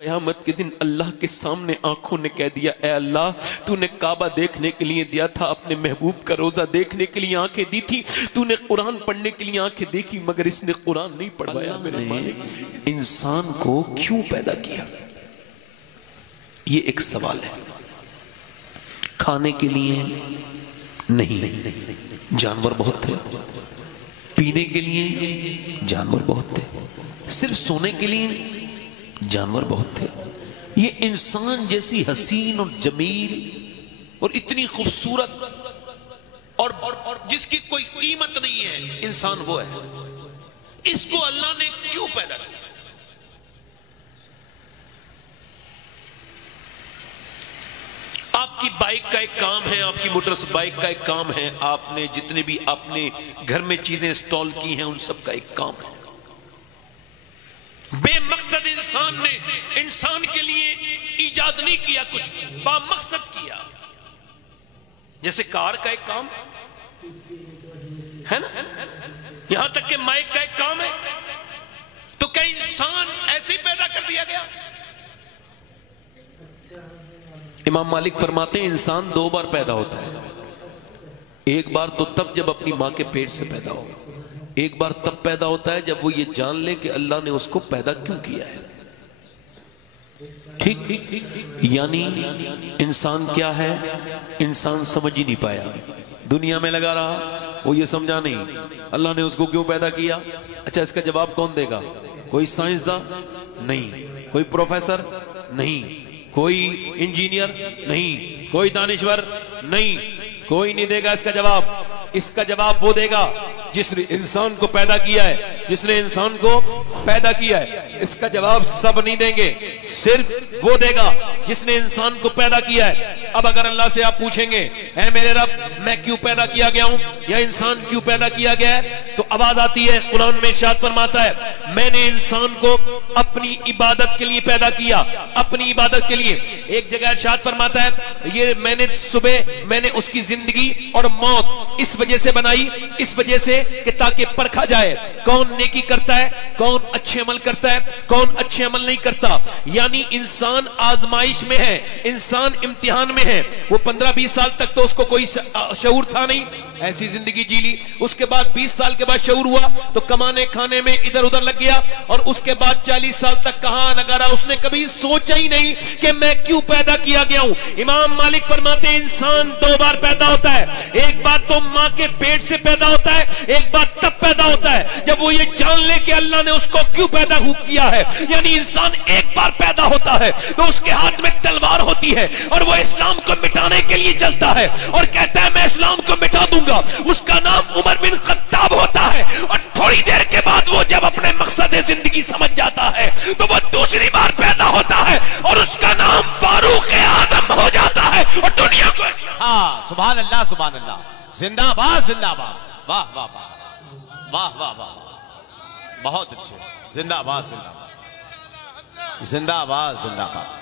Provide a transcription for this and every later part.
قیامت کے دن اللہ کے سامنے آنکھوں نے کہہ دیا اے اللہ تو نے کعبہ دیکھنے کے لیے دیا تھا، اپنے محبوب کا روزہ دیکھنے کے لیے آنکھیں دی تھی، تو نے قرآن پڑھنے کے لیے آنکھیں دیکھی مگر اس نے قرآن نہیں پڑھوایا۔ میرے مالک انسان کو کیوں پیدا کیا؟ یہ ایک سوال ہے۔ کھانے کے لیے نہیں، جانور بہت تھے، پینے کے لیے جانور بہت تھے، صرف سونے کے لیے جانور بہت تھے۔ یہ انسان جیسی حسین اور جمیل اور اتنی خوبصورت اور جس کی کوئی قیمت نہیں ہے انسان وہ ہے، اس کو اللہ نے کیوں پیدا کیا؟ آپ کی بائک کا ایک کام ہے، آپ کی موٹر بائک کا ایک کام ہے، آپ نے جتنے بھی اپنے گھر میں چیزیں انسٹال کی ہیں ان سب کا ایک کام ہے۔ بے مقصد انسان نے انسان کے لیے ایجاد نہیں کیا، کچھ با مقصد کیا۔ جیسے کار کا ایک کام ہے نا، یہاں تک کہ مائک کا ایک کام ہے، تو کیا انسان ایسے ہی پیدا کر دیا گیا؟ امام مالک فرماتے ہیں انسان دو بار پیدا ہوتا ہے، ایک بار تو تب جب اپنی ماں کے پیٹ سے پیدا ہو، ایک بار تب پیدا ہوتا ہے جب وہ یہ جان لے کہ اللہ نے اس کو پیدا کیوں کیا ہے۔ ٹھیک، یعنی انسان کیا ہے؟ انسان سمجھ ہی نہیں پایا، دنیا میں لگا رہا، وہ یہ سمجھا نہیں اللہ نے اس کو کیوں پیدا کیا۔ اچھا اس کا جواب کون دے گا؟ کوئی سائنسداں نہیں، کوئی پروفیسر نہیں، کوئی انجینئر نہیں، کوئی دانشور نہیں، کوئی نہیں دے گا اس کا جواب۔ اس کا جواب وہ دے گا جس نے انسان کو پیدا کیا ہے، جس نے انسان کو پیدا کیا ہے۔ اس کا جواب سب نہیں دیں گے، صرف وہ دے گا جس نے انسان کو پیدا کیا ہے۔ اب اگر اللہ سے آپ پوچھیں گے اے میرے رب میں کیوں پیدا کیا گیا ہوں یا انسان کیوں پیدا کیا گیا ہے، تو آواز آتی ہے، قرآن میں ارشاد فرماتا ہے میں نے انسان کو اپنی عبادت کے لیے پیدا کیا، اپنی عبادت کے لیے۔ ایک جگہ ارشاد فرماتا ہے یہ میں نے اس کی زندگی اور موت اس وجہ سے بنائی، اس وجہ سے کہ تاکہ پرکھا جائے کون نیکی کرتا ہے، کون اچھے عمل کرتا ہے، کون اچھے عمل نہیں کرتا۔ یعنی انسان آزمائش میں ہے، انسان امتحان میں ہے۔ وہ 15-20 سال تک تو اس کو کوئی شعور تھا نہیں، ایسی زندگی جی لی۔ اس کے بعد 20 سال کے بعد شعور ہوا تو کمانے کھانے میں ادھر ادھر لگ گیا، اور اس کے بعد 40 سال تک کہاں لگا رہا، اس نے کبھی سوچا ہی نہیں کہ میں کیوں پیدا کیا گیا ہوں۔ امام مالک فرماتے ہیں انسان دو بار پیدا ہوتا ہے، ایک بار تو ماں کے پیٹ سے پیدا ہوتا ہے، ایک بار تب پیدا ہوتا ہے جب وہ یہ جان لے کہ اللہ نے اس کو کیوں پیدا کیا ہے۔ یعنی انسان ایک بار پیدا ہوتا ہے تو اس کے ہاتھ میں تلوار ہوتی ہے اور وہ اسلام کو مٹانے کے لیے چلتا ہے اور کہتا ہے میں اسلام کو مٹا دوں گا۔ اس کا نام عمر بن خطاب ہوتا ہے، اور تھوڑی دیر کے بعد وہ جب اپنے مقصد زندگی سمجھ جاتا ہے تو وہ دوسری بار پیدا ہوتا ہے اور اس کا نام فاروق اعظم ہو جاتا ہے، اور دنیا کو سبحان اللہ سبحان اللہ، زندہ باد زندہ باد، واہ واہ واہ واہ واہ واہ، بہت اچھے، زندہ باد زندہ باد زندہ باد زندہ باد۔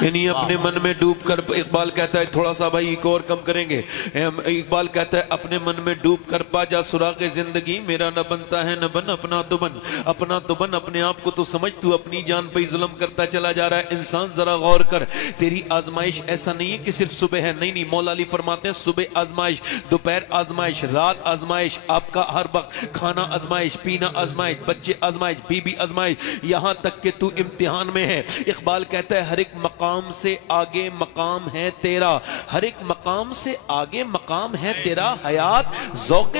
یعنی اپنے من میں ڈوب کر اقبال کہتا ہے تھوڑا سا بھائی ایک اور کم کریں گے، اقبال کہتا ہے اپنے من میں ڈوب کر پا جا سراغ زندگی، میرا نہ بنتا ہے نہ بن اپنا تو بن، اپنا تو بن، اپنے آپ کو تو سمجھ، تو اپنی جان پہ ظلم کرتا چلا جا رہا ہے۔ انسان ذرا غور کر، تیری آزمائش ایسا نہیں ہے کہ صرف صبح ہے، نہیں، مولا علی فرماتے ہیں صبح آزمائش، دوپہر آزمائش، رات آزمائش، آپ کا ہر وقت کھانا آزمائش، پینا آزمائش، بچے آزمائش، بیوی آزمائش، یہاں تک کہ تو امتحان میں ہے۔ اقبال کہتا ہے ہر ایک مقام سے آگے مقام ہے تیرا، ہر ایک مقام سے آگے مقام ہے تیرا، حیات ذوق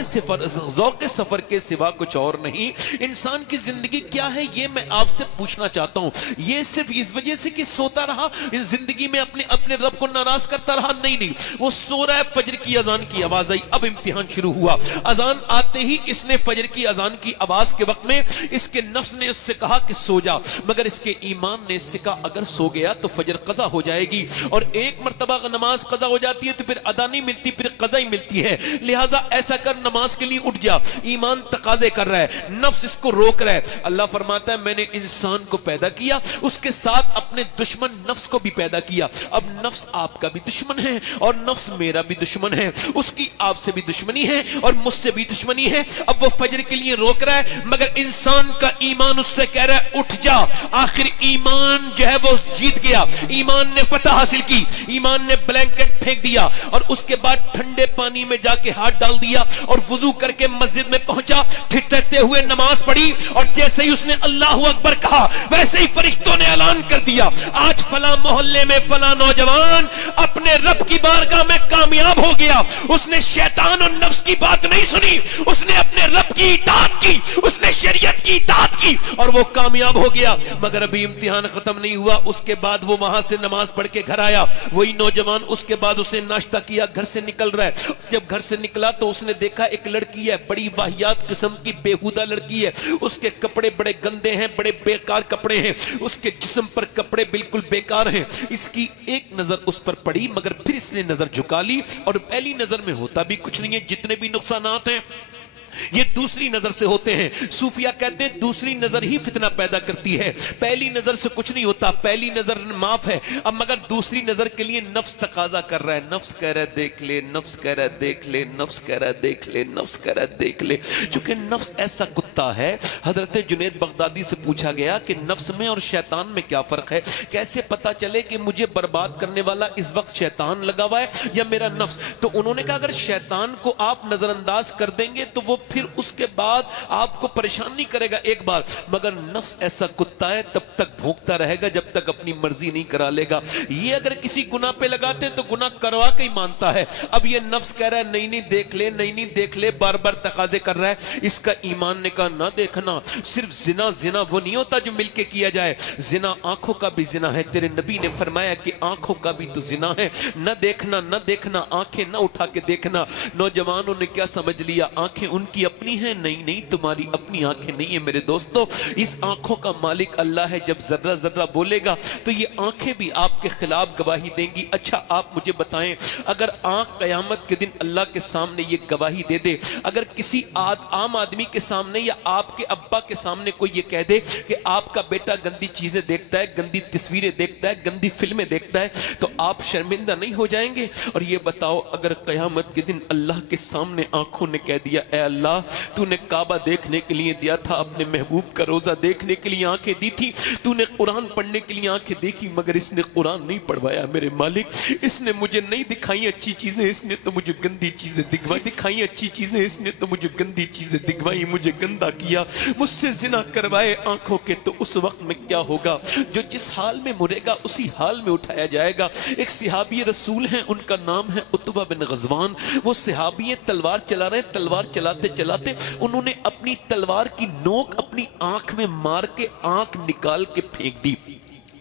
سفر کے سوا کچھ اور نہیں۔ انسان کی زندگی کیا ہے یہ میں آپ سے پوچھنا چاہتا ہوں۔ یہ صرف اس وجہ سے کہ سوتا رہا اس زندگی میں اپنے رب کو ناراض کرتا رہا؟ نہیں، وہ سو رہا ہے، فجر کی اذان کی آواز آئی، اب امتحان شروع ہوا۔ اذان آتے ہی اس نے فجر کی اذان کی آواز کے وقت میں اس کے نفس نے اس سے کہا کہ سو جا، مگر اس کے ایمان نے اس سے کہا اگر سو گیا تو فجر फजर कज़ा हो जाएगी, और एक मरतबा नमाज कज़ा हो जाती है तो फिर अदा नहीं मिलती, फिर कज़ा ही मिलती है। लिहाजा ऐसा कर, नमाज के लिए उठ जा। ईमान तकाजे कर रहा है, नफ्स इसको रोक रहा है। अल्लाह फरमाता है मैंने इंसान को पैदा किया, उसके साथ अपने दुश्मन नफ्स को भी पैदा किया। अब नफ्स आपका भी दुश्मन है और नफ्स मेरा भी दुश्मन है, उसकी आपसे भी दुश्मनी है और मुझसे भी दुश्मनी है। अब वो फजर के लिए रोक रहा है, मगर इंसान का ईमान उससे कह रहा है उठ जा। आखिर ईमान जो है वो जीत गया, ईमान ने फतह हासिल की, ईमान ने ब्लैंकेट फेंक दिया और उसके बाद ठंडे पानी में जाके हाथ डाल दिया और वुजू करके मस्जिद में पहुंचा, ठिठकते हुए नमाज पढ़ी, और जैसे ही उसने अल्लाहु अकबर कहा वैसे ही फरिश्तों ने ऐलान कर दिया आज फला मोहल्ले में फला नौजवान अपने रब की बारगाह में कामयाब हो गया। उसने शैतान और नफ्स की बात नहीं सुनी, उसने अपने रब की इताअत की, उसने शरीयत की इताअत की और वो कामयाब हो गया। मगर अभी इम्तिहान खत्म नहीं हुआ, उसके बाद वो वहां से नमाज पढ़ के घर आया। वही नौजवान उसके बाद उसने नाश्ता किया, घर से निकल रहा है। जब घर से निकला तो उसने देखा एक लड़की है, बड़ी वाहियात किस्म की बेहुदा लड़की है। उसके कपड़े बड़े गंदे हैं, बड़े बेकार कपड़े हैं, उसके जिस्म पर कपड़े बिल्कुल बेकार हैं। इसकी एक नजर उस पर पड़ी, मगर फिर इसने नजर झुका ली, और पहली नजर में होता भी कुछ नहीं है। जितने भी नुकसानात हैं ये दूसरी नजर से होते हैं। सूफिया कहते हैं दूसरी नजर ही फितना पैदा करती है, पहली नजर से कुछ नहीं होता, पहली नजर माफ है। अब मगर दूसरी नजर के लिए नफ्स तकाजा कर रहा है, नफ्स कह रहा है देख ले, नफ्स कह रहा है देख ले, नफ्स कह रहा है देख ले, नफ्स कह रहा है देख ले। चूंकि नफ्स ऐसा कुत्ता है, हजरत जुनैद बगदादी से पूछा गया कि नफ्स में और शैतान में क्या फर्क है, कैसे पता चले कि मुझे बर्बाद करने वाला इस वक्त शैतान लगा हुआ है या मेरा नफ्स। तो उन्होंने कहा अगर शैतान को आप नजरअंदाज कर देंगे तो वो फिर उसके बाद आपको परेशान नहीं करेगा एक बार, मगर नफ्स ऐसा कुत्ता है तब तक भौंकता रहेगा जब तक अपनी मर्जी नहीं करा लेगा। ये अगर किसी गुनाह पे लगाते तो गुनाह करवा के ही मानता है। अब ये नफ्स कह रहा है नहीं नहीं देख ले, नहीं नहीं देख ले, बार बार तकाजे कर रहा है। इसका ईमान ने कहा ना देखना, सिर्फ जिना जिना वो नहीं होता जो मिलके किया जाए, जिना आंखों का भी जिना है। तेरे नबी ने फरमाया कि आंखों का भी तो जिना है, न देखना न देखना, आंखें न उठा के देखना। नौजवानों ने क्या समझ लिया आंखें उनकी अपनी है, नहीं नहीं तुम्हारी अपनी आंखें नहीं है मेरे दोस्तों, इस आंखों का मालिक अल्लाह है। जब जर्रा जर्रा बोलेगा तो ये आंखें भी आपके खिलाफ गवाही देंगी। अच्छा आप मुझे बताएं, अगर आंख कयामत के दिन अल्लाह के सामने ये गवाही दे दे, अगर किसी आम आदमी के सामने या आपके अब्बा के सामने कोई ये कह दे कि आपका बेटा गंदी चीजें देखता है, गंदी तस्वीरें देखता है, गंदी फिल्में देखता है, तो आप शर्मिंदा नहीं हो जाएंगे? और ये बताओ अगर कयामत के दिन अल्लाह के सामने आंखों ने कह दिया ऐ अल्लाह तूने काबा देखने के लिए दिया था, अपने महबूब का रोजा देखने के लिए आंखें दी थी, तूने कुरान पढ़ने के लिए आंखें देखी, मगर इसने कुरान नहीं पढ़वाया मेरे मालिक, इसने मुझे नहीं दिखाई अच्छी चीजें, इसने तो मुझे गंदी चीजें दिखाई अच्छी चीजें, इसने तो मुझे गंदी चीजें दिखवाई, मुझे गंदा किया, मुझसे जिना करवाए आंखों के। तो उस वक्त में क्या होगा? जो जिस हाल में मुरेगा उसी हाल में उठाया जाएगा। एक सहाबी रसूल हैं, उनका नाम है उतबा बिन गजवान। वो सहाबी तलवार चला रहे, तलवार चलाते चलाते उन्होंने अपनी तलवार की नोक अपनी आंख में मार के आंख निकाल के फेंक दी,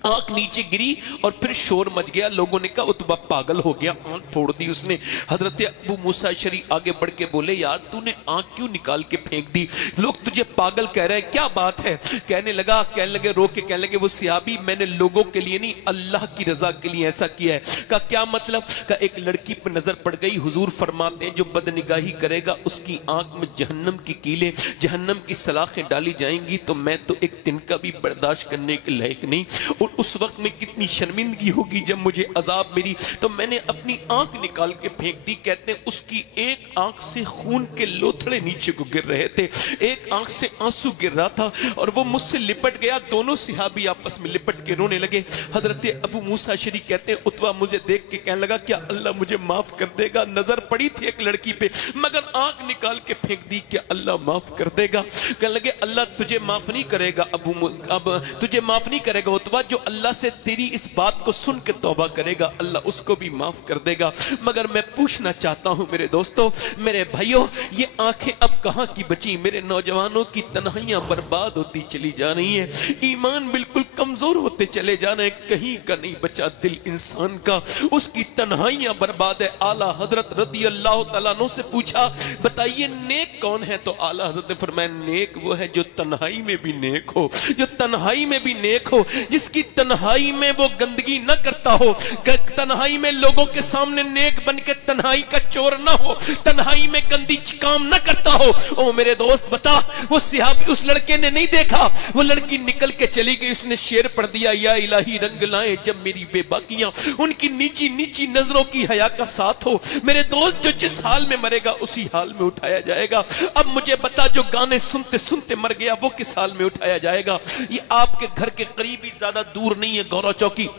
आंख नीचे गिरी और फिर शोर मच गया। लोगों ने कहा उतबा पागल हो गया, आंख फोड़ दी उसने। हजरत अबू मूसा अशरी आगे बढ़ के बोले यार तूने आंख क्यों निकाल के फेंक दी? लोग तुझे पागल कह रहे हैं, क्या बात है? कहने लगे रो के कहने लगे वो सियाबी मैंने लोगों के लिए नहीं अल्लाह की रजा के लिए ऐसा किया है। का क्या मतलब? का एक लड़की पर नजर पड़ गई, हुजूर फरमाते हैं जो बदनिगाही करेगा उसकी आंख में जहन्नम की कीलें, जहन्नम की सलाखें डाली जाएंगी, तो मैं तो एक तिनका भी बर्दाश्त करने के लायक नहीं। और उस वक्त में कितनी शर्मिंदगी होगी जब मुझे अजाब मिली, तो मैंने अपनी आंख निकाल के फेंक दी। कहते हैं उसकी एक आंख से खून के लोथड़े नीचे को गिर रहे थे, एक आंख से आंसू गिर रहा था और वो मुझसे लिपट गया। दोनों सहाबी आपस में लिपट के रोने लगे। हजरत अबू मूसा अशरी कहते हैं उतबा मुझे देख के कहने लगा क्या अल्लाह मुझे माफ कर देगा? नजर पड़ी थी एक लड़की पे मगर आंख निकाल के फेंक दी, क्या अल्लाह माफ कर देगा? कहने लगे अल्लाह तुझे माफ नहीं करेगा अब तुझे माफ नहीं करेगा उतबा, जो अल्लाह से तेरी इस बात को सुन के तौबा करेगा अल्लाह उसको भी माफ कर देगा। मगर मैं पूछना चाहता हूं मेरे दोस्तों, मेरे भाइयों, ये आंखें अब कहां की बची? मेरे नौजवानों की तन्हाइयां बर्बाद होती चली जा रही हैं, ईमान बिल्कुल कमजोर होते चले जा रहे हैं, कहीं का नहीं बचा दिल इंसान का, उसकी तन्हाइयां बर्बाद है। आला हजरत रदी अल्लाह तआला अन्हु से पूछा बताइए नेक कौन है? तो आला हजरत ने फरमाया नेक वो है जो तन्हाई में भी नेक हो, जो तन्हाई में भी नेक हो, जिसकी तन्हाई में वो गंदगी न करता हो, तन्हाई में लोगों के सामने नेक बन के तन्हाई का चोर न हो, तन्हाई में गंदी काम न करता हो। ओ मेरे दोस्त बता, वो सहाबी, उस लड़के ने नहीं देखा, वो लड़की निकल के चली गई, उसने शेर पढ़ दिया, या इलाही रंग लाए जब मेरी बेबाकियां, उनकी नीची नीची नजरों की हया का साथ हो। मेरे दोस्त, जो जिस हाल में मरेगा उसी हाल में उठाया जाएगा। अब मुझे बता, जो गाने सुनते सुनते मर गया वो किस हाल में उठाया जाएगा? ये आपके घर के करीब ही, ज्यादा दूर नहीं है, गौरव चौकी,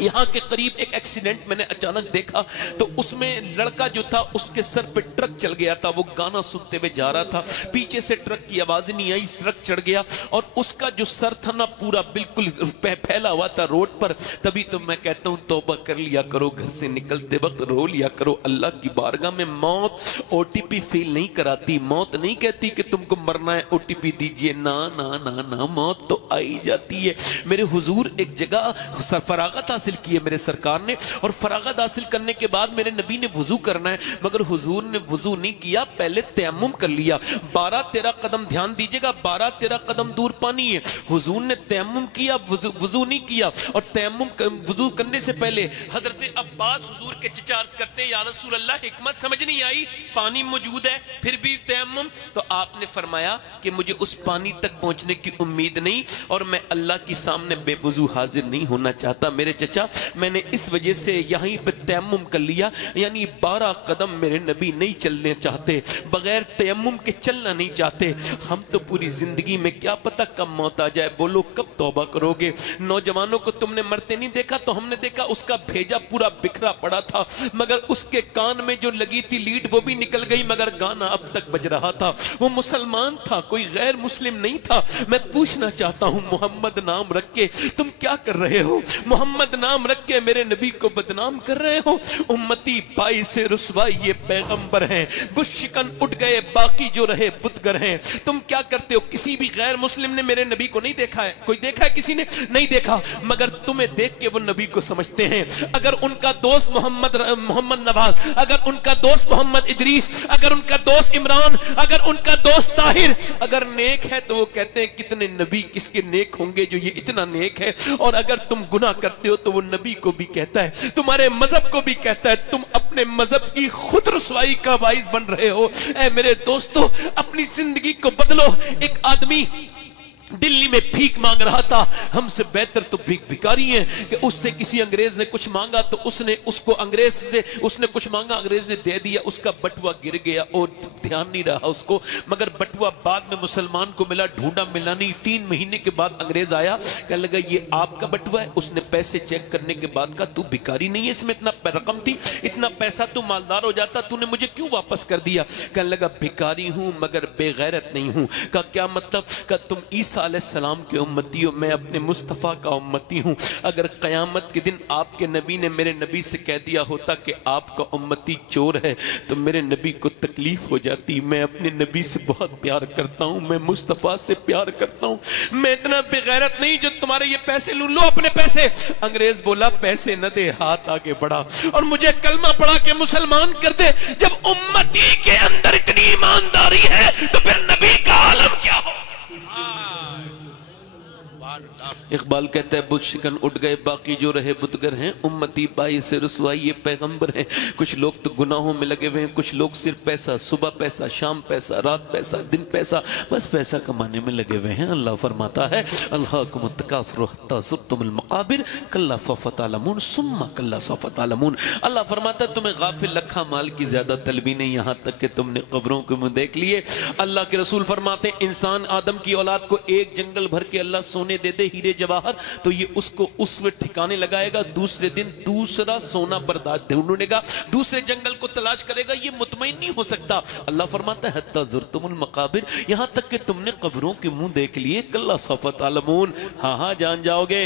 यहाँ के करीब एक एक्सीडेंट मैंने अचानक देखा। तो उसमें लड़का जो था, उसके सर पे ट्रक चल गया था, वो गाना सुनते हुए जा रहा था, पीछे से ट्रक की आवाज नहीं आई, ट्रक चढ़ गया और उसका जो सर था ना, पूरा बिल्कुल फैला हुआ था रोड पर। तभी तो मैं कहता हूँ, तौबा कर लिया करो, घर से निकलते वक्त रो लिया करो अल्लाह की बारगाह में। मौत ओटीपी फील नहीं कराती, मौत नहीं कहती कि तुमको मरना है ओटीपी दीजिए, ना ना ना ना, मौत तो आई जाती है। मेरे हुजूर एक जगह फरागत हासिल की है मेरे सरकार ने, और फरागत हासिल करने के बाद मेरे नबी ने वुजू करना है, मगर हुजूर ने वुजू नहीं किया, पहले तयम्मुम कर लिया। 12-13 कदम, ध्यान दीजिएगा, 12-13 कदम दूर पानी है। हुजूर ने तयम्मुम किया, वुजू नहीं किया। और तयम्मुम वुजू करने से पहले हजरत अब्बास हुजूर के चचा अर्ज करते हैं, या रसूल अल्लाह, हिकमत समझ नहीं आई, पानी मौजूद है फिर भी तयम्मुम। तो आपने फरमाया कि मुझे उस पानी तक पहुंचने की उम्मीद नहीं, और मैं अल्लाह के सामने बेवुजू हाजिर नहीं होना चाहता मेरे चचा, मैंने इस वजह से यहीं पे तयम्मुम कर लिया। यानी 12 कदम मेरे नबी नहीं चलने चाहते, बगैर तयम्मुम के चलना नहीं चाहते। हम तो पूरी जिंदगी में क्या पता कब मौत आ जाए, बोलो कब तौबा करोगे? नौजवानों को तुमने मरते नहीं देखा, तो हमने देखा उसका भेजा पूरा बिखरा पड़ा था, मगर उसके कान में जो लगी थी लीड वो भी निकल गई, मगर गाना अब तक बज रहा था। वो मुसलमान था, कोई गैर मुस्लिम नहीं था। मैं पूछना चाहता हूं, मोहम्मद नाम रख के तुम क्या कर रहे हो? मोहम्मद नाम रख के मेरे नबी को बदनाम कर रहे हो। उम्मती बाई से रुसवाई ये पैगंबर हैं, बुशिकन उठ गए, बाकी जो रहे बुतगर हैं। तुम क्या करते हो? किसी भी गैर मुस्लिम ने मेरे नबी को नहीं देखा है, कोई देखा है? किसी ने नहीं देखा, मगर तुम्हें देख के वो नबी को समझते हैं। अगर उनका दोस्त मोहम्मद नवाज, अगर उनका दोस्त मोहम्मद इदरीस, अगर उनका दोस्त इमरान, अगर उनका दोस्त ताहिर अगर नेक है, तो वो कहते हैं कितने नबी किसके नेक होंगे जो ये इतना नेक है। और अगर तुम गुनाह करते हो तो वो नबी को भी कहता है, तुम्हारे मजहब को भी कहता है, तुम अपने मजहब की खुद रुसवाई का बाइस बन रहे हो। ऐ मेरे दोस्तों, अपनी जिंदगी को बदलो। एक आदमी दिल्ली में भीख मांग रहा था, हमसे बेहतर तो भिखारी हैं कि उससे किसी अंग्रेज ने कुछ मांगा तो उसने उसको अंग्रेज से उसने कुछ मांगा, अंग्रेज ने दे दिया, उसका बटुआ गिर गया और ध्यान नहीं रहा उसको, मगर बटुआ बाद में मुसलमान को मिला, ढूंढा मिला नहीं। 3 महीने के बाद अंग्रेज आया, कहने लगा ये आपका बटुआ है। उसने पैसे चेक करने के बाद कहा, तू भिखारी नहीं है, इसमें इतना रकम थी, इतना पैसा, तू मालदार हो जाता, तूने मुझे क्यों वापस कर दिया? कहने लगा भिखारी हूं मगर बेगैरत नहीं हूं। कहा क्या मतलब? कहा तुम ईसा अलैहिस्सलाम के उम्मती हो, मैं अपने मुस्तफा का उम्मती हूं। अगर कयामत के दिन आपके नबी ने मेरे नबी से कह दिया होता कि आपका उम्मती चोर है, तो मेरे नबी को तकलीफ हो जाती। मैं अपने नबी से बहुत प्यार करता हूं, मैं मुस्तफा से प्यार करता हूं, मैं इतना बेगैरत नहीं जो तुम्हारे ये पैसे लो अपने पैसे। अंग्रेज बोला पैसे न दे, हाथ आगे बढ़ा और मुझे कलमा पढ़ा के मुसलमान कर दे। जब उम्मती के अंदर इतनी ईमानदारी है तो फिर नबी का आलम क्या हो? इकबाल कहता है, बुशिकन उठ गए, बाकी जो रहे बुतगर हैं, उम्मती बाई से रुसवाई ये पैगंबर हैं। कुछ लोग तो गुनाहों में लगे हुए हैं, कुछ लोग सिर्फ पैसा, सुबह पैसा, शाम पैसा, रात पैसा, दिन पैसा, बस पैसा कमाने में लगे हुए हैं। अल्लाह फरमाता है, अल्हाकुम तकासुर हत्ता ज़ुरतुमुल मक़ाबिर कल्ला सौफ़ तअलमून सुम्मा कल्ला सौफ़ तअलमून। अल्लाह फरमाता है, तुम्हें गाफिल रखा माल की ज्यादा तलबी नहीं, यहाँ तक कि तुमने कब्रों को मुंह देख लिए। अल्लाह के रसूल फरमाते हैं, इंसान आदम की औलाद को एक जंगल भर के अल्लाह सोने दे दे, हीरे जवाहर, तो ये उसको उसमें ठिकाने लगाएगा, दूसरे दिन दूसरा सोना बर्दाश्त ढूंढेगा, दूसरे जंगल को तलाश करेगा, ये मुतमईन नहीं हो सकता। अल्लाह फरमाता है, हत्ता ज़ुरतुमुल मक़ाबिर, यहाँ तक कि तुमने कब्रों के मुंह देख लिए, कल्ला सौफ़ तअलमून, हाँ हाँ जान जाओगे,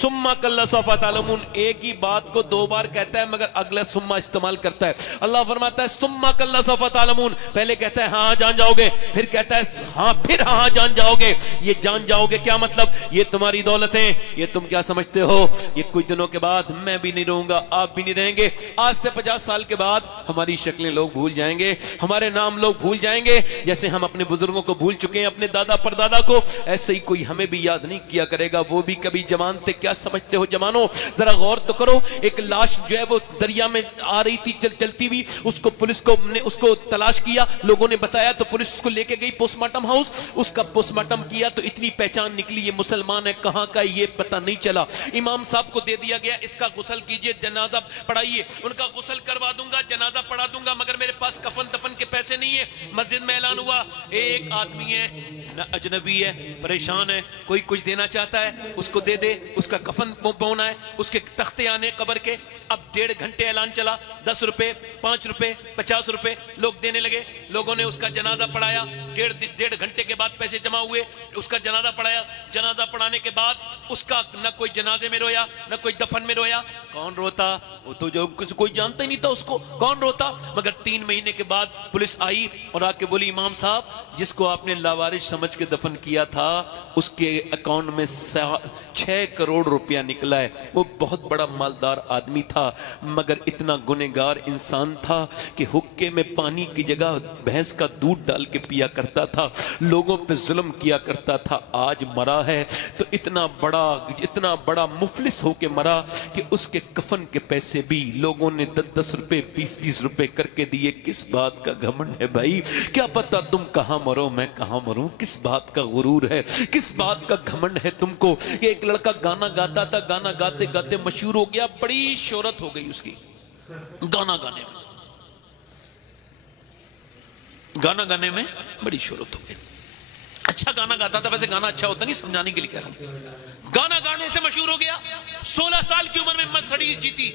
सुम्मा कल्ला सौफ़ तअलमून। एक ही बात को 2 बार कहता है मगर अगला सुम्मा इस्तेमाल करता है। अल्लाह फरमाता है, सुम्मा कल्ला सौफ़ तअलमून, पहले कहता है हाँ जान जाओगे, फिर कहता है हाँ फिर हाँ जान जाओगे। ये जान जाओगे क्या मतलब? ये तुम्हारी दौलतें, ये तुम क्या समझते हो ये कुछ दिनों के बाद मैं भी नहीं रहूंगा, आप भी नहीं रहेंगे। आज से 50 साल के बाद हमारी शक्लें लोग भूल जाएंगे, हमारे नाम लोग भूल जाएंगे। जैसे हम अपने बुजुर्गों को भूल चुके हैं, अपने दादा परदादा को, ऐसे ही कोई हमें भी याद नहीं किया करेगा। वो भी कभी जवान थे। क्या समझते हो जवानों, जरा गौर तो करो। एक लाश जो है वो दरिया में आ रही थी चलती हुई, उसको पुलिस को ने उसको तलाश किया, लोगों ने बताया तो पुलिस उसको लेके गई पोस्टमार्टम हाउस, उसका पोस्टमार्टम किया तो इतनी पहचान निकली ये मुसलमान है, कहां का ये पता नहीं चला। इमाम साहब को दे दिया गया, इसका गुस्ल कीजिए, जनाजा पढ़ाइए। उनका गुस्ल करवा दूंगा, जनाजा पढ़ा दूंगा, मगर मेरे पास कफन दफन के पैसे नहीं है। मस्जिद में ऐलान हुआ, एक आदमी है न अजनबी है, परेशान है, कोई कुछ देना चाहता है उसको दे दे, उसका कफन बोना है, उसके तख्ते आने कब्र के। अब 1.5 घंटे ऐलान चला, 10 रुपए, 5 रुपए, 50 रुपए लोग देने लगे। लोगों ने उसका जनाजा पढ़ाया, 1.5 घंटे के बाद पैसे जमा हुए, उसका जनाजा पढ़ाया। जनाजा पढ़ाने के बाद उसका न कोई जनाजे में रोया, न कोई दफन में रोया। कौन रोता? वो तो जो कोई जानता ही नहीं था उसको, कौन रोता। मगर 3 महीने के बाद पुलिस आई और आके बोली, इमाम साहब जिसको आपने लावारिस समझ के दफन किया था उसके अकाउंट में 6 करोड़ रुपया निकला है। वो बहुत बड़ा मालदार आदमी था, मगर इतना गुनहगार इंसान था कि हुक्के में पानी की जगह भैंस का दूध डाल के पिया करता था, लोगों पे जुल्म किया करता था। आज मरा है तो इतना बड़ा मुफलिस होके मरा कि उसके कफन के पैसे भी लोगों ने 10-10 रुपए, 20-20 रुपए करके दिए। किस बात का घमंड है भाई? क्या पता तुम कहां मरो, मैं कहां मरूं? किस बात का गुरूर है, किस बात का घमंड है तुमको? ये एक लड़का गाना गाता था, गाना गाते गाते मशहूर हो गया, बड़ी शोहरत हो गई उसकी गाना गाने में बड़ी शोहरत हो गई। अच्छा गाना गाता था, वैसे गाना अच्छा होता नहीं, समझाने के लिए कह रहा हूं। गाना गाने से मशहूर हो गया, 16 साल की उम्र में मर्सिडीज जीती,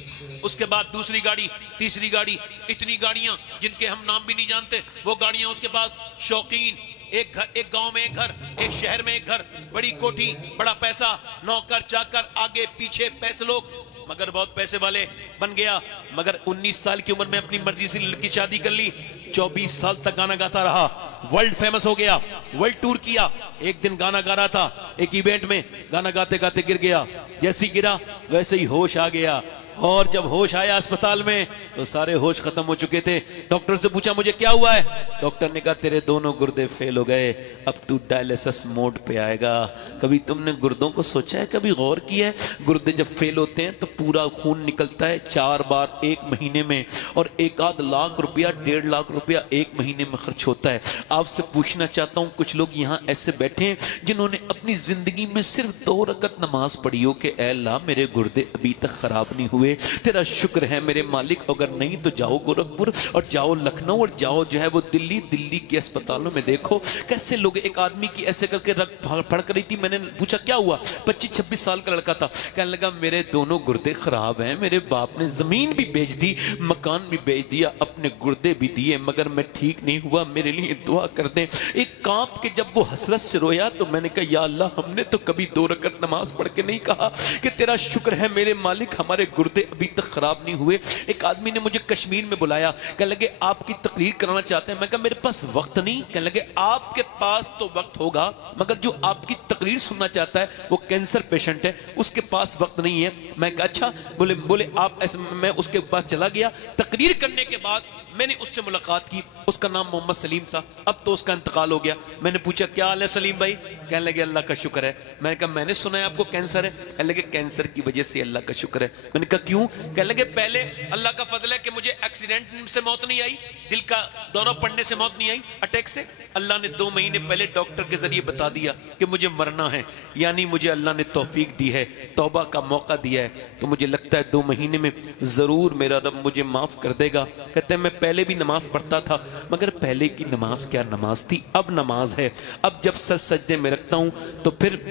उसके बाद दूसरी गाड़ी, तीसरी गाड़ी, इतनी गाड़ियां जिनके हम नाम भी नहीं जानते, वो गाड़ियां उसके पास। शौकीन, एक घर, एक गांव में एक घर, एक शहर में एक घर, बड़ी कोठी, बड़ा पैसा, नौकर चाकर, आगे पीछे पैसे लोग, मगर बहुत पैसे वाले बन गया। मगर 19 साल की उम्र में अपनी मर्जी से लड़की शादी कर ली। 24 साल तक गाना गाता रहा, वर्ल्ड फेमस हो गया, वर्ल्ड टूर किया। एक दिन गाना गा रहा था एक इवेंट में, गाना गाते गाते गिर गया। जैसे ही गिरा वैसे ही होश आ गया, और जब होश आया अस्पताल में तो सारे होश खत्म हो चुके थे। डॉक्टर से पूछा मुझे क्या हुआ है? डॉक्टर ने कहा तेरे दोनों गुर्दे फेल हो गए, अब तू डायलिसिस मोड पे आएगा। कभी तुमने गुर्दों को सोचा है, कभी गौर किया है? गुर्दे जब फेल होते हैं तो पूरा खून निकलता है 4 बार 1 महीने में, और 1-8 लाख रुपया, 1.5 लाख रुपया 1 महीने में खर्च होता है। आपसे पूछना चाहता हूँ, कुछ लोग यहाँ ऐसे बैठे हैं जिन्होंने अपनी जिंदगी में सिर्फ 2 रकत नमाज पढ़ी हो कि ऐ अल्लाह मेरे गुर्दे अभी तक खराब नहीं हुए, तेरा शुक्र है मेरे मालिक। अगर नहीं तो जाओ गोरखपुर और जाओ लखनऊ और जाओ जो है वो दिल्ली के अस्पतालों में देखो कैसे लोग। एक आदमी की ऐसे करके रग फड़क रही थी, मैंने पूछा क्या हुआ? 25-26 साल का लड़का था, कहने लगा मेरे दोनों गुर्दे खराब हैं, मेरे बाप ने जमीन भी बेच दी, मकान भी बेच दिया, अपने गुर्दे भी दिए, मगर मैं ठीक नहीं हुआ, मेरे लिए दुआ कर दें। एक कांप के जब वो हसरत से रोया तो मैंने कहा या अल्लाह, हमने तो कभी 2 रकत नमाज पढ़ के नहीं कहा कि तेरा शुक्र है मेरे मालिक हमारे गुर्दे अभी तक खराब नहीं हुए। एक आदमी ने मुझे कश्मीर में बुलाया, कहने लगे आपकी तकरीर कराना चाहते हैं। मैं कहा मेरे पास वक्त नहीं। कहने लगे आपके पास तो वक्त होगा, मगर जो आपकी तकरीर सुनना चाहता है वो कैंसर पेशेंट है, उसके पास वक्त नहीं है। मैं कहा अच्छा, बोले आप ऐसे। मैं उसके पास चला गया। तकरीर करने के बाद मैंने उससे मुलाकात की, उसका नाम मोहम्मद सलीम था, अब तो उसका इंतकाल हो गया। मैंने पूछा क्या हाल है सलीम भाई? कहने लगे अल्लाह का शुक्र है। मैंने कहा मैंने सुना है आपको कैंसर है। कहने लगे कैंसर की वजह से अल्लाह का शुक्र है। मैंने कहा क्यों? कहने लगे पहले अल्लाह का फजल है कि मुझे एक्सीडेंट से मौत नहीं आई, दिल का दौरा पड़ने से मौत नहीं आई, अटैक से। अल्लाह ने 2 महीने पहले डॉक्टर के जरिए बता दिया कि मुझे मरना है, यानी मुझे अल्लाह ने तौफीक दी है, तौबा का मौका दिया है, तो मुझे लगता है 2 महीने में जरूर मेरा रब मुझे माफ कर देगा। कहते हैं मैं पहले भी नमाज पढ़ता था, मगर पहले की नमाज क्या नमाज थी, अब नमाज है। अब जब सर सजदे में रखता हूं तो फिर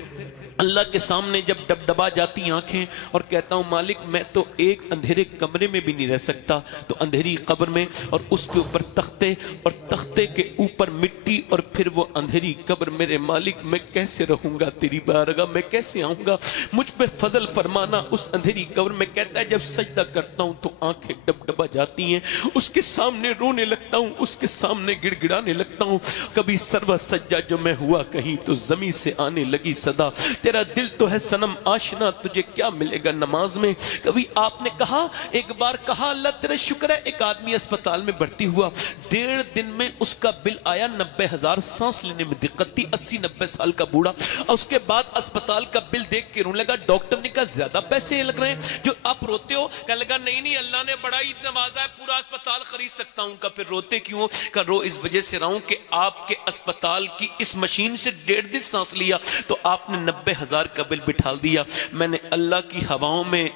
अल्लाह के सामने जब डबडबा जाती आंखें और कहता हूं मालिक मैं तो एक अंधेरे कमरे में भी नहीं रह सकता, तो अंधेरी कब्र में और उसके ऊपर तख्ते और तख्ते के ऊपर मिट्टी और फिर वो अंधेरी कब्र, मेरे मालिक मैं कैसे रहूंगा तेरी बारगाह में, कैसे आऊंगा, मुझ पे फजल फरमाना। उस अंधेरी कब्र में कहता है जब सजदा करता हूं तो आंखें डबडबा जाती हैं, उसके सामने रोने लगता हूं, उसके सामने गिड़गिड़ाने लगता हूं। कभी सर्व सज्जा जो मैं हुआ कहीं तो जमी से आने लगी सदा, تیرا دل تو ہے صنم آشنا، تجھے کیا ملے گا نماز میں. کبھی آپ نے کہا، ایک بار کہا اللہ تیرا شکر ہے، ایک آدمی اسپتال میں بھرتی ہوا، 1.5 دن میں اس کا بل آیا 90,000، سانس لینے میں دقت تھی، 80-90 سال کا بوڑھا. اس کے بعد اسپتال کا بل دیکھ کے رونے لگا. ڈاکٹر نے کہا زیادہ پیسے لگ رہے ہیں جو آپ روتے ہو. کہنے لگا نہیں اللہ نے بڑا ہی نوازا ہے، پورا اسپتال خرید سکتا ہوں. کا پھر روتے کیوں؟ کہ رو اس وجہ سے رہا ہوں کہ آپ کے اسپتال کی اس مشین سے 1.5 دن سانس لیا تو آپ نے 90,000 کا بل بٹھا دیا. میں نے اللہ کی ہواؤں میں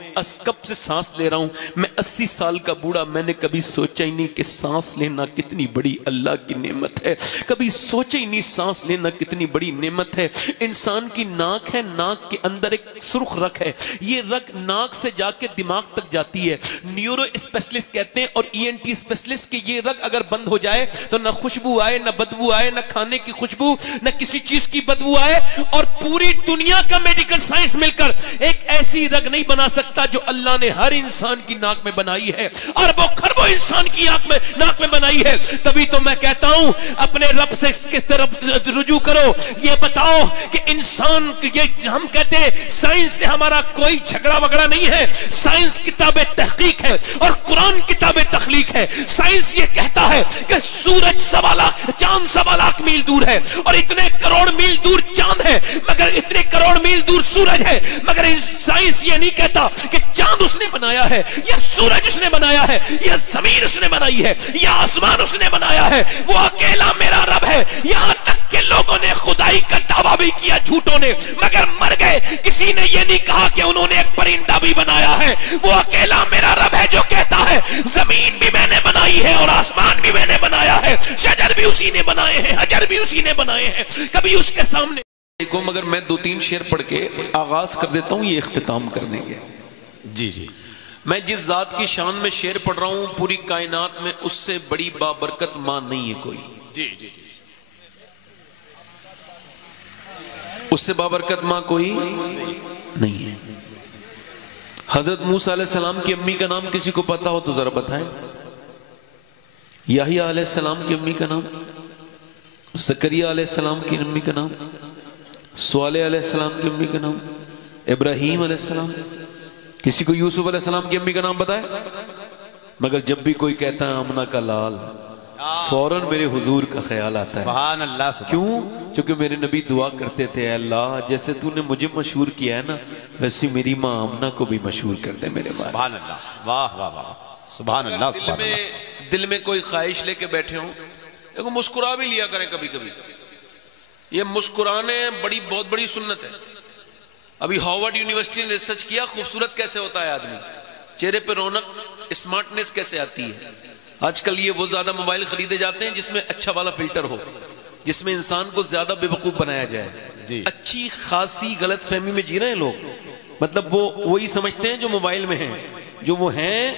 کب سے سانس لے رہا ہوں، میں 80 سال کا بوڑھا، میں نے کبھی سوچا ہی نہیں کہ سانس لینا کتنی بڑی اللہ کی نعمت ہے. کبھی سوچا ہی نہیں سانس لینا کتنی بڑی نعمت ہے. انسان کی ناک ہے، ناک کے اندر ایک سرخ رگ ہے، یہ رگ ناک سے جا کے دماغ تک جاتی ہے. نیورو اسپیشلسٹ کہتے ہیں اور ENT اسپیشلسٹ کہ یہ رگ اگر بند ہو جائے تو نہ خوشبو آئے، نہ بدبو آئے، نہ کھانے کی خوشبو، نہ کسی چیز کی بدبو آئے. اور پوری دنیا کا میڈیکل سائنس مل کر ایک ایسی رگ نہیں بنا سکتا جو اللہ نے ہر انسان کی ناک میں بنائی ہے، اربوں خربوں انسان کی ناک میں بنائی ہے. تبھی تو میں کہتا ہوں اپنے رب سے اس کی طرف رجوع کرو. یہ بتاؤ کہ انسان، یہ ہم کہتے ہیں سائنس سے ہمارا کوئی جھگڑا وگڑا نہیں ہے، سائنس کتاب تحقیق ہے اور قرآن کتاب تخلیق ہے. سائنس یہ کہتا ہے کہ سورج 1.25 لاکھ، چاند 1.25 لاکھ میل دور ہے اور اتنے کروڑ میل دور چاند ہے، مگر اتنے کروڑ میل دور سورج ہے. مگر سائنس یہ نہیں کہتا کہ چاند اس نے بنایا ہے، یا سورج اس نے بنایا ہے، یا زمین اس نے بنائی ہے، یا آسمان اس نے بنایا ہے. وہ اکیلا میرا رب ہے. یہاں تک کہ لوگوں نے خدائی کا دعویٰ بھی کیا جھوٹوں نے، مگر مر گئے. کسی نے یہ نہیں کہا کہ انہوں نے ایک پرندہ بھی بنایا ہے. وہ اکیلا میرا رب ہے جو کہتا ہے زمین بھی میں نے بنائی ہے اور آسمان بھی میں نے بنایا ہے، شجر بھی اسی نے بنائے ہیں، حجر بھی اسی نے بنائے ہیں. کبھی اس کے سامنے کو مگر میں 2-3 شعر پڑھ کے آغاز کر دیتا ہوں، یہ اختتام کر دیں گے. جی جی. میں جس ذات کی شان میں شعر پڑھ رہا ہوں پوری کائنات میں اس سے بڑی بابرکت ماں نہیں ہے کوئی. جی جی جی. اس سے بابرکت ماں کوئی نہیں ہے. حضرت موسیٰ علیہ السلام کی امی کا نام کسی کو پتا ہو تو ذرا بتائیں. یحییٰ علیہ السلام کی امی کا نام، زکریا علیہ السلام کی امی کا نام، صالح علیہ السلام کی امی کا نام، ابراہیم علیہ السلام. کسی کو یوسف علیہ السلام کی امی کا نام بتائے؟ مگر جب بھی کوئی کہتا ہے آمنہ کا لال، فوراً میرے حضور کا خیال آتا ہے. سبحان اللہ. کیوں؟ کیونکہ میرے نبی دعا کرتے تھے اے اللہ جیسے تو نے مجھے مشہور کیا ہے نا ویسی میری ماں آمنہ کو بھی مشہور کر دے میرے بھائی. سبحان اللہ. واہ واہ واہ. سبحان اللہ. سبحان اللہ. دل میں کوئی خواہش لے کے بیٹھے ہوں، دیکھو مسکرا بھی لیا کریں کبھی کبھی. یہ مسکرانے بہت بڑی سنت ہے. ابھی ہارورڈ یونیورسٹی نے ریسرچ کیا خوبصورت کیسے ہوتا ہے آدمی، چہرے پہ رونق، اسمارٹنس کیسے آتی ہے. آج کل یہ وہ زیادہ موبائل خریدے جاتے ہیں جس میں اچھا والا فلٹر ہو، جس میں انسان کو زیادہ بے وقوف بنایا جائے. جی. اچھی خاصی غلط فہمی میں جی رہے ہیں لوگ. مطلب وہ وہی سمجھتے ہیں جو موبائل میں ہیں، جو وہ ہیں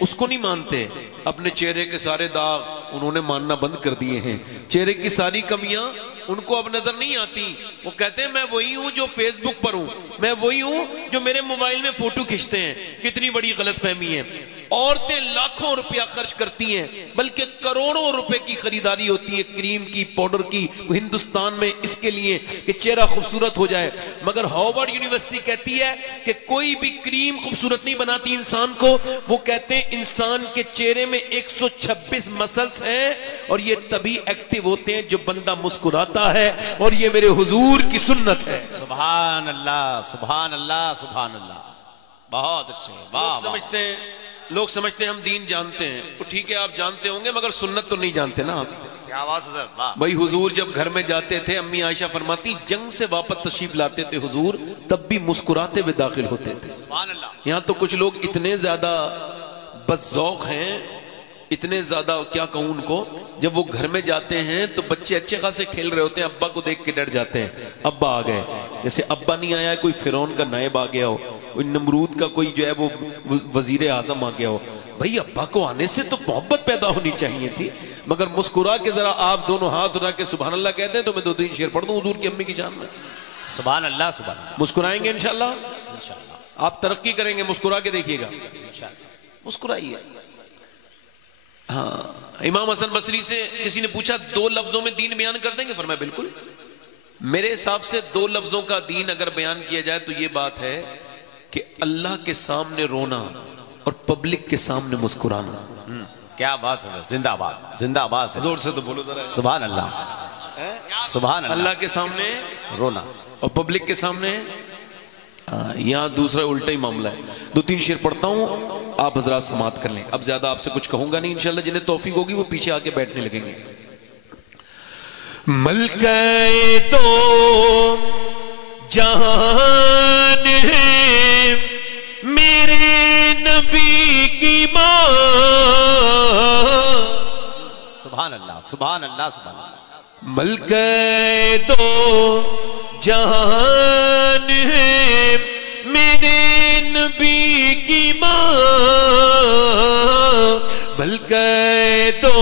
اس کو نہیں مانتے. اپنے چہرے کے سارے داغ انہوں نے ماننا بند کر دیے ہیں. چہرے کی ساری کمیاں ان کو اب نظر نہیں آتی. وہ کہتے ہیں میں وہی ہوں جو فیس بک پر ہوں، میں وہی ہوں جو میرے موبائل میں فوٹو کھینچتے ہیں. کتنی بڑی غلط فہمی ہے. عورتیں لاکھوں روپیہ خرچ کرتی ہیں بلکہ کروڑوں روپے کی خریداری ہوتی ہے کریم کی، پاؤڈر کی ہندوستان میں اس کے لیے کہ چہرہ خوبصورت ہو جائے. مگر ہارورڈ یونیورسٹی کہتی ہے کہ کوئی بھی کریم خوبصورت نہیں بناتی انسان کو. وہ کہتے ہیں انسان کے چہرے میں 126 مسلز ہیں اور یہ تبھی ایکٹیو ہوتے ہیں جو بندہ مسکراتا ہے، اور یہ میرے حضور کی سنت ہے. سبحان اللہ. سبحان اللہ. سبحان اللہ. بہت اچھے. لوگ سمجھتے ہیں ہم دین جانتے ہیں. وہ ٹھیک ہے آپ جانتے ہوں گے مگر سنت تو نہیں جانتے نا آپ. کیا بات ہے. بھائی حضور جب گھر میں جاتے تھے امی عائشہ فرماتی جنگ سے واپس تشریف لاتے تھے حضور تب بھی مسکراتے ہوئے داخل ہوتے تھے. سبحان اللہ. یہاں تو کچھ لوگ اتنے زیادہ بذوق ہیں، اتنے زیادہ کیا کہوں ان کو، جب وہ گھر میں جاتے ہیں تو بچے اچھے خاصے کھیل رہے ہوتے ہیں، ابا کو دیکھ کے ڈر جاتے ہیں. ابا آ گئے، جیسے ابا نہیں آیا ہے کوئی فرعون کا نائب آ گیا ہو، کوئی نمرود کا کوئی جو ہے وہ وزیر اعظم آ گیا ہو. بھائی ابا کو آنے سے تو محبت پیدا ہونی چاہیے تھی. مگر مسکرا کے ذرا آپ دونوں ہاتھ اٹھا کے سبحان اللہ کہتے ہیں تو میں 2-3 شعر پڑھ دوں حضور کی امی کی شان میں. سبحان اللہ. سبحان اللہ. مسکرائیں گے انشاءاللہ. انشاءاللہ آپ ترقی کریں گے. مسکرا کے دیکھیے گا. انشاءاللہ. مسکرائیے. ہاں امام حسن بصری سے کسی نے پوچھا 2 لفظوں میں دین بیان کر دیں گے؟ فرمایا بالکل. میرے حساب سے دو لفظوں کا دین اگر بیان کیا جائے تو یہ بات ہے کہ اللہ کے سامنے رونا اور پبلک کے سامنے مسکرانا. کیا بات ہے, زندہ باد زندہ باد. زور سے تو بولو ذرا. سبحان اللہ سبحان اللہ. اللہ کے سامنے رونا اور پبلک کے سامنے. یہاں دوسرا الٹا ہی معاملہ ہے. 2-3 شعر پڑھتا ہوں, آپ حضرات سماعت کر لیں. اب زیادہ آپ سے کچھ کہوں گا نہیں, انشاءاللہ جنہیں توفیق ہوگی وہ پیچھے آ کے بیٹھنے لگیں گے. ملکہ دو جہان ہے میرے نبی کی ماں. سبحان اللہ سبحان اللہ سبحان اللہ. ملکہ دو جہان ہے میرے نبی کی ماں. ملکہ دو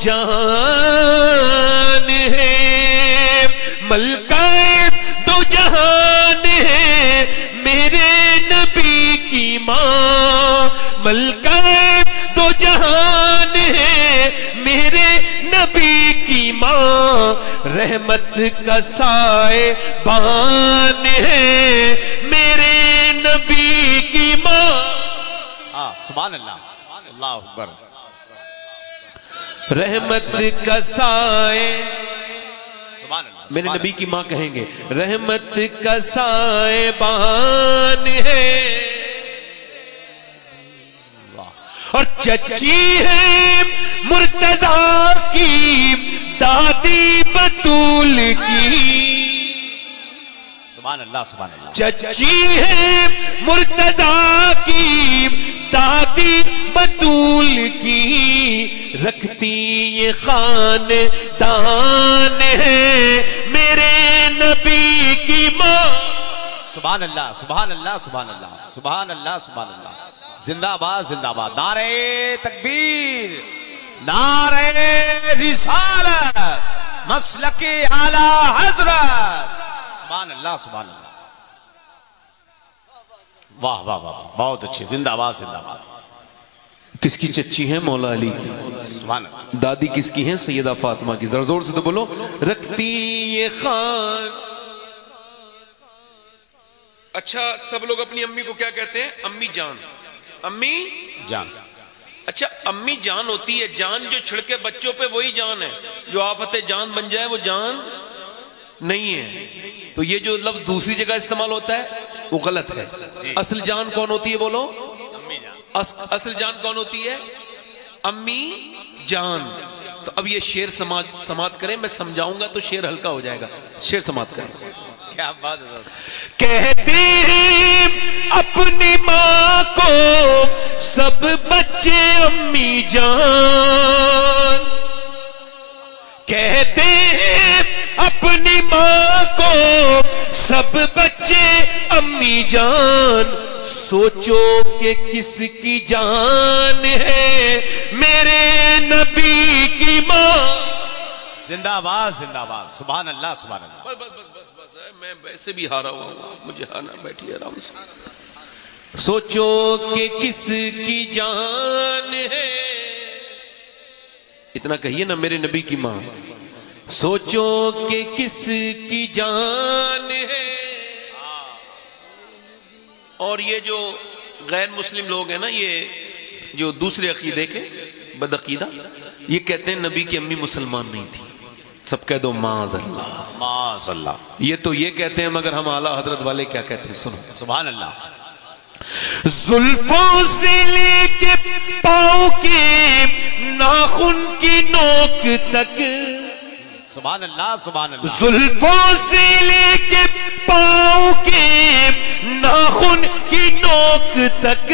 جہان ہے, ملکہ دو جہان ہے میرے نبی کی ماں. ملکہ دو جہان ہے میرے نبی کی ماں. رحمت کا سائے بان ہے میرے نبی کی ماں. سبحان اللہ اللہ اکبر. رحمت کا سائے سبحان اللہ میرے نبی کی ماں کہیں گے. رحمت کا سائے بان ہے اور چچی ہے مرتضیٰ کی دادی بطول کی. سبحان اللہ سبحان اللہ. چچی ہے مرتضیٰ کی دادی بطول کی. رکھتی یہ خاندان ہے میرے نبی کی ماں. سبحان اللہ سبحان اللہ سبحان اللہ سبحان اللہ سبحان اللہ. زندہ باد زندہ باد. نعرہ تکبیر, نعرہ رسالت, مسلک اعلی حضرت. سبحان اللہ سبحان اللہ. واہ واہ واہ, بہت اچھی. زندہ باد زندہ باد. کس کی چچی ہیں؟ مولا علی کی. سبحان اللہ. دادی کس کی ہیں؟ سیدہ فاطمہ کی. ذرا زور سے تو بولو. رکھتی یہ خان. اچھا سب لوگ اپنی امی کو کیا کہتے ہیں؟ امی جان. امی جان. اچھا امی جان ہوتی ہے. جان جو چھڑکے بچوں پہ وہی جان ہے. جو آفت جان بن جائے وہ جان نہیں ہے. تو یہ جو لفظ دوسری جگہ استعمال ہوتا ہے وہ غلط ہے. اصل جان کون ہوتی ہے بولو؟ اصل جان کون ہوتی ہے؟ امی جان. تو اب یہ شعر سماعت کریں, میں سمجھاؤں گا تو شعر ہلکا ہو جائے گا. شعر سماعت کریں. کیا بات ہے. کہتے ہیں اپنی ماں کو سب بچے امی جان. کہتے ہیں اپنی ماں کو سب بچے امی جان. سوچو کہ کس کی جان ہے میرے نبی کی ماں. زندہ باد زندہ باد. سبحان اللہ سبحان اللہ. میں ویسے بھی ہارا ہوا ہوں, مجھے آنا, بیٹھی آرام سے. سوچو کہ کس کی جان ہے, اتنا کہیے نا, میرے نبی کی ماں. سوچو کہ کس کی جان ہے. اور یہ جو غیر مسلم لوگ ہیں نا, یہ جو دوسرے عقیدے کے بدعقیدہ, یہ کہتے ہیں نبی کی امی مسلمان نہیں تھی. سب کہہ دو معاذ اللہ معاذ اللہ. یہ تو یہ کہتے ہیں, مگر ہم اعلیٰ حضرت والے کیا کہتے ہیں سنو. سبحان اللہ. زلفوں سے لے کے پاؤں کے ناخن کی نوک تک. سبحان اللہ سبحان اللہ. زلفوں سے لے کے پاؤں کے ناخن کی نوک تک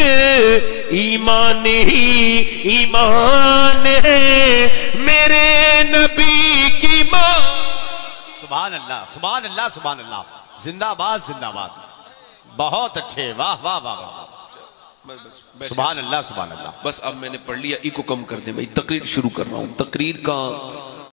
ایمان ہی ایمان ہے میرے نبی کی ماں. سبحان اللہ سبحان اللہ سبحان اللہ. زندہ باد زندہ باد. بہت اچھے. واہ واہ واہ واہ. سبحان اللہ سبحان اللہ. بس اب میں نے پڑھ لیا, ایکو کم کر دیں بھائی, تقریر شروع کر رہا ہوں. تقریر کا